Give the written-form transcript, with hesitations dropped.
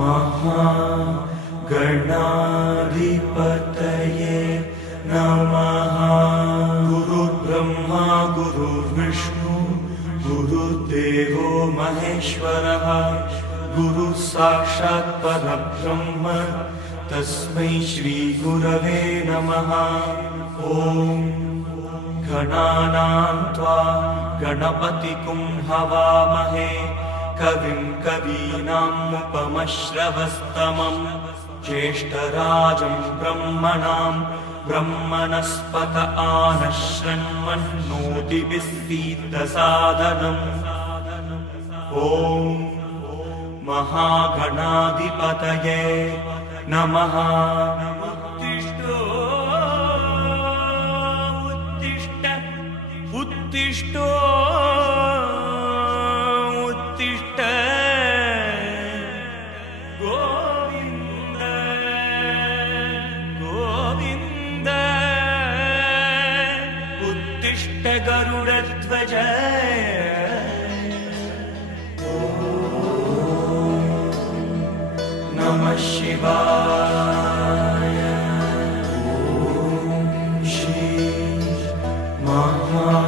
महागणाधिपतये नमः। गुरुर्ब्रह्मा गुरुर्विष्णु गुरुर्देवो महेश्वरः गुरुः साक्षात् परब्रह्म तस्मै श्री गुरवे नमः। ॐ गणानां त्वा गणपतिं हवामहे कविं कवीनाम् उपमश्रवस्तमम् ज्येष्ठराजं ब्रह्मणां ब्रह्मणस्पत आनश्रन्मन्नोतिभिः सीदसादनम्। ॐ महागणाधिपतये नमः। उत्तिष्ठ उत्तिष्ठ गोविन्द गोविन्द उत्तिष्ठ गरुडध्वज। नमः शिवाय। ॐ श्री महा